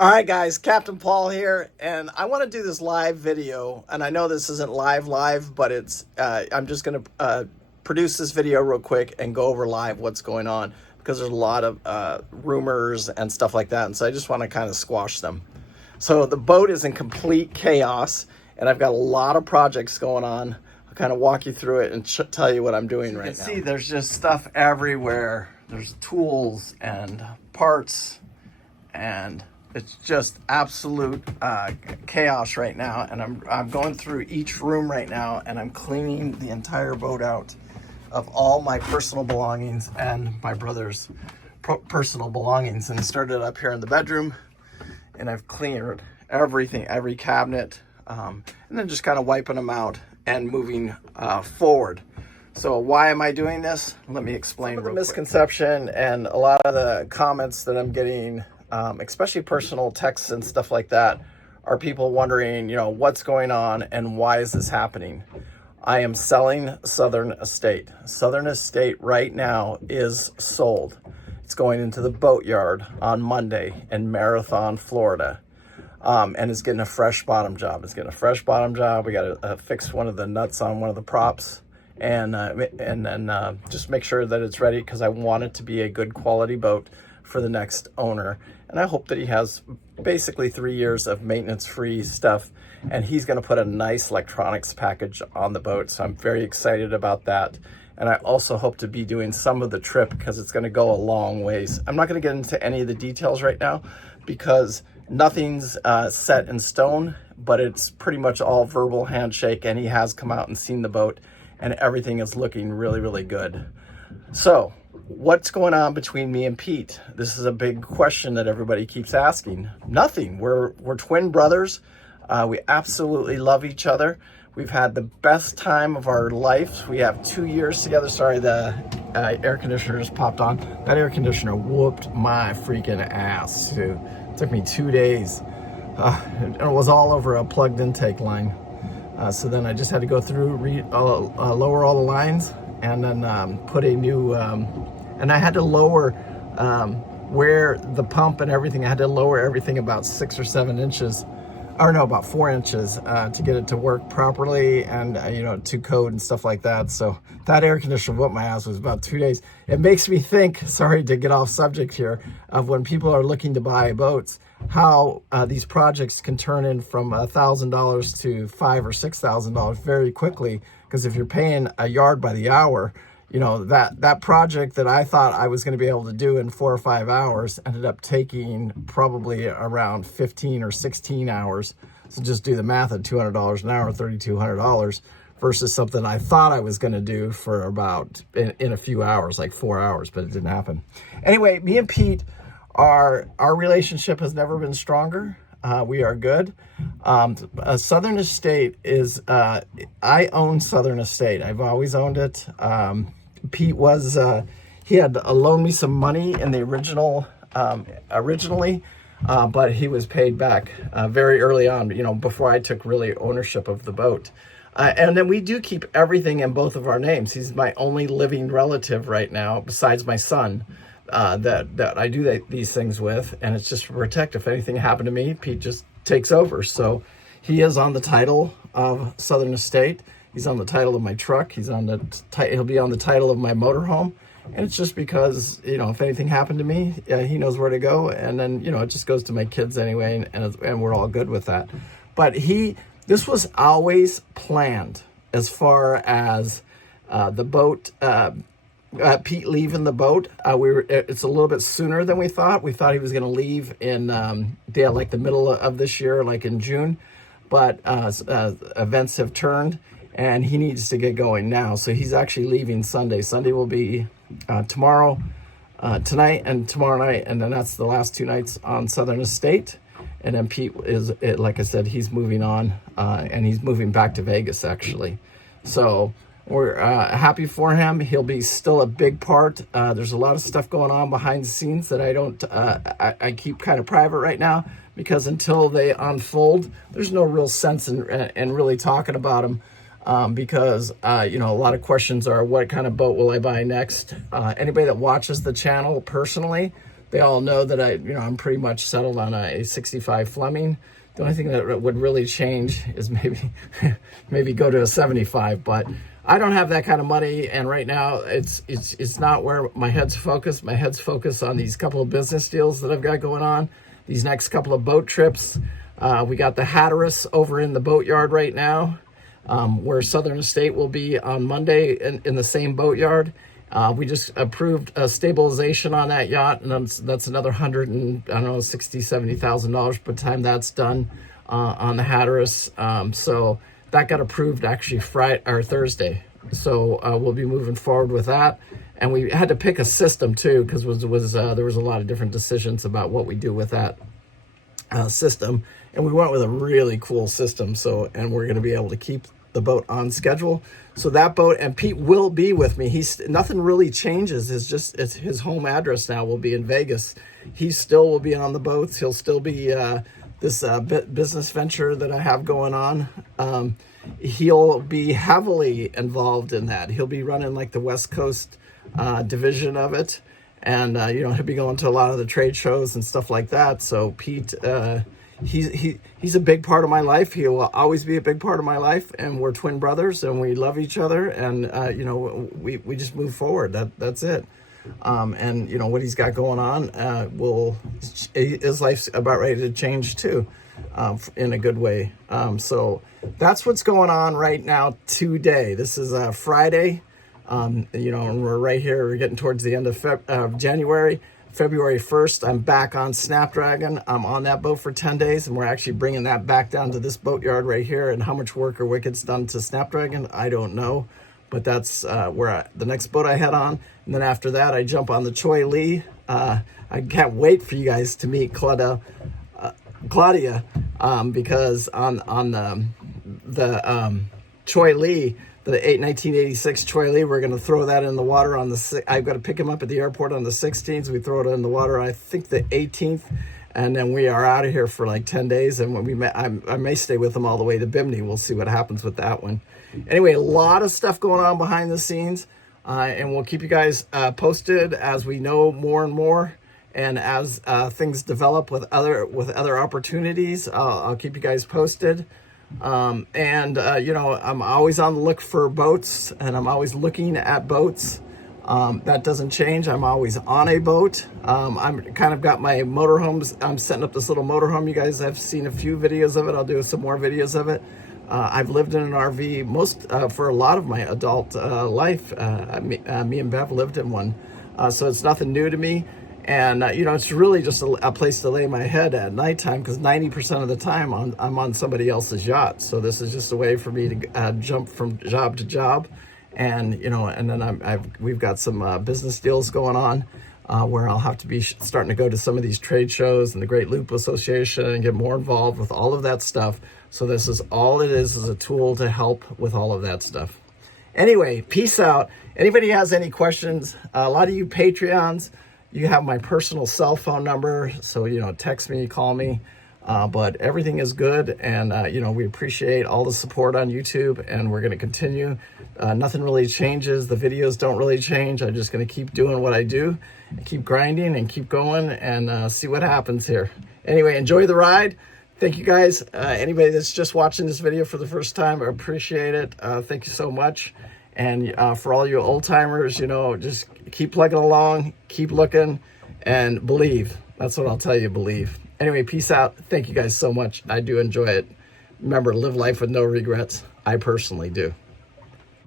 All right, guys, Captain Paul here, and I want to do this live video. And I know this isn't live, but I'm just going to produce this video real quick and go over live what's going on because there's a lot of rumors and stuff like that. And so I just want to kind of squash them. So the boat is in complete chaos, and I've got a lot of projects going on. I'll kind of walk you through it and tell you what I'm doing right now. You can see there's just stuff everywhere. There's tools and parts, and it's just absolute chaos right now. And I'm going through each room right now, and I'm cleaning the entire boat out of all my personal belongings and my brother's personal belongings. And I started up here in the bedroom, and I've cleared everything, every cabinet, and then just kind of wiping them out and moving forward. So why am I doing this? Let me explain. Some of the misconception and a lot of the comments that I'm getting, especially personal texts and stuff like that, are people wondering, what's going on and why is this happening? I am selling Southern Estate. Southern Estate right now is sold. It's going into the boatyard on Monday in Marathon, Florida. And it's getting a fresh bottom job. We got to fix one of the nuts on one of the props, and then just make sure that it's ready, because I want it to be a good quality boat for the next owner. And I hope that he has basically 3 years of maintenance-free stuff, and he's going to put a nice electronics package on the boat. So I'm very excited about that. And I also hope to be doing some of the trip, because it's going to go a long ways. I'm not going to get into any of the details right now because nothing's set in stone, but it's pretty much all verbal handshake, and he has come out and seen the boat, and everything is looking really, really good. So what's going on between me and Pete? This is a big question that everybody keeps asking. Nothing. We're twin brothers. We absolutely love each other. We've had the best time of our lives. We have 2 years together. Sorry, the air conditioner just popped on. That air conditioner whooped my freaking ass, too. It took me 2 days. It was all over a plugged intake line. So then I just had to go through, lower all the lines, and then put a new, and I had to lower where the pump and everything, I had to lower everything about 6 or 7 inches. Or no, about 4 inches to get it to work properly, and to code and stuff like that. So that air conditioner whooped my ass. Was about 2 days. It makes me think, sorry to get off subject here, of when people are looking to buy boats, how these projects can turn in from $1,000 to $5,000 or $6,000 very quickly. Because if you're paying a yard by the hour, that project that I thought I was going to be able to do in 4 or 5 hours ended up taking probably around 15 or 16 hours. So just do the math at $200 an hour, $3,200, versus something I thought I was going to do for about in a few hours, like 4 hours, but it didn't happen. Anyway, me and Pete, our relationship has never been stronger. We are good. Southern Estate is, I own Southern Estate. I've always owned it. Pete was, he had loaned me some money in the originally, but he was paid back very early on, before I took really ownership of the boat. And then we do keep everything in both of our names. He's my only living relative right now, besides my son, that I do these things with. And it's just to protect. If anything happened to me, Pete just takes over. So he is on the title of Southern Estate. He's on the title of my truck. He'll be on the title of my motorhome. And it's just because, if anything happened to me, he knows where to go. And then, it just goes to my kids anyway. And we're all good with that. But this was always planned as far as the boat, Pete leaving the boat. It's a little bit sooner than we thought. We thought he was going to leave in like the middle of this year, like in June. But events have turned, and he needs to get going now. So he's actually leaving Sunday. Sunday will be tonight and tomorrow night, and then that's the last 2 nights on Southern Estate. And then Pete like I said, he's moving on, and he's moving back to Vegas, actually. So we're happy for him. He'll be still a big part. There's a lot of stuff going on behind the scenes that I keep kind of private right now, because until they unfold, there's no real sense in really talking about them. Because a lot of questions are, what kind of boat will I buy next? Anybody that watches the channel personally they all know that I'm pretty much settled on a 65 Fleming. The only thing that would really change is maybe go to a 75, but I don't have that kind of money, and right now it's not where my head's focused. My head's focused on these couple of business deals that I've got going on, these next couple of boat trips. We got the Hatteras over in the boatyard right now, where Southern Estate will be on Monday in the same boatyard. We just approved a stabilization on that yacht, and that's another $160,000-$70,000 by the time that's done on the Hatteras. So that got approved actually Friday or Thursday. So we'll be moving forward with that. And we had to pick a system too, because there was a lot of different decisions about what we do with that system, and we went with a really cool system. So, and we're going to be able to keep the boat on schedule. So that boat, and Pete will be with me. Nothing really changes. It's his home address now will be in Vegas. He still will be on the boats. He'll still be this business venture that I have going on. He'll be heavily involved in that. He'll be running like the West Coast division of it, and he'll be going to a lot of the trade shows and stuff like that. So Pete, he's a big part of my life. He will always be a big part of my life, and we're twin brothers, and we love each other, and we just move forward. That's it. And what he's got going on, his life's about ready to change too, in a good way. So that's what's going on right now today. This is Friday. And we're right here. We're getting towards the end of January. February 1st, I'm back on Snapdragon. I'm on that boat for 10 days, and we're actually bringing that back down to this boatyard right here. And how much work or Wicked's done to Snapdragon, I don't know. But that's the next boat I head on. And then after that, I jump on the Cheoy Lee. I can't wait for you guys to meet Claudia, because on the Cheoy Lee, the 1986 Cheoy Lee, we're going to throw that in the water on the I've got to pick him up at the airport on the 16th. We throw it in the water, I think the 18th, and then we are out of here for like 10 days. And when I may stay with him all the way to Bimini. We'll see what happens with that one. Anyway, a lot of stuff going on behind the scenes, and we'll keep you guys posted as we know more and more, and as things develop with other opportunities. I'll keep you guys posted. I'm always on the look for boats, and I'm always looking at boats. That doesn't change. I'm always on a boat. I'm kind of got my motorhomes. I'm setting up this little motorhome. You guys have seen a few videos of it. I'll do some more videos of it. I've lived in an RV for a lot of my adult life. Me and Bev lived in one. So it's nothing new to me. And, it's really just a place to lay my head at nighttime, because 90% of the time I'm on somebody else's yacht. So this is just a way for me to jump from job to job. And, and then we've got some business deals going on where I'll have to be starting to go to some of these trade shows and the Great Loop Association and get more involved with all of that stuff. So this is all it is a tool to help with all of that stuff. Anyway, peace out. Anybody has any questions? A lot of you Patreons, you have my personal cell phone number, so, text me, call me, but everything is good, and, we appreciate all the support on YouTube, and we're going to continue. Nothing really changes. The videos don't really change. I'm just going to keep doing what I do, and keep grinding, and keep going, and see what happens here. Anyway, enjoy the ride. Thank you, guys. Anybody that's just watching this video for the first time, I appreciate it. Thank you so much. And for all you old timers, just keep plugging along, keep looking, and believe. That's what I'll tell you, believe. Anyway, peace out. Thank you guys so much. I do enjoy it. Remember, live life with no regrets. I personally do.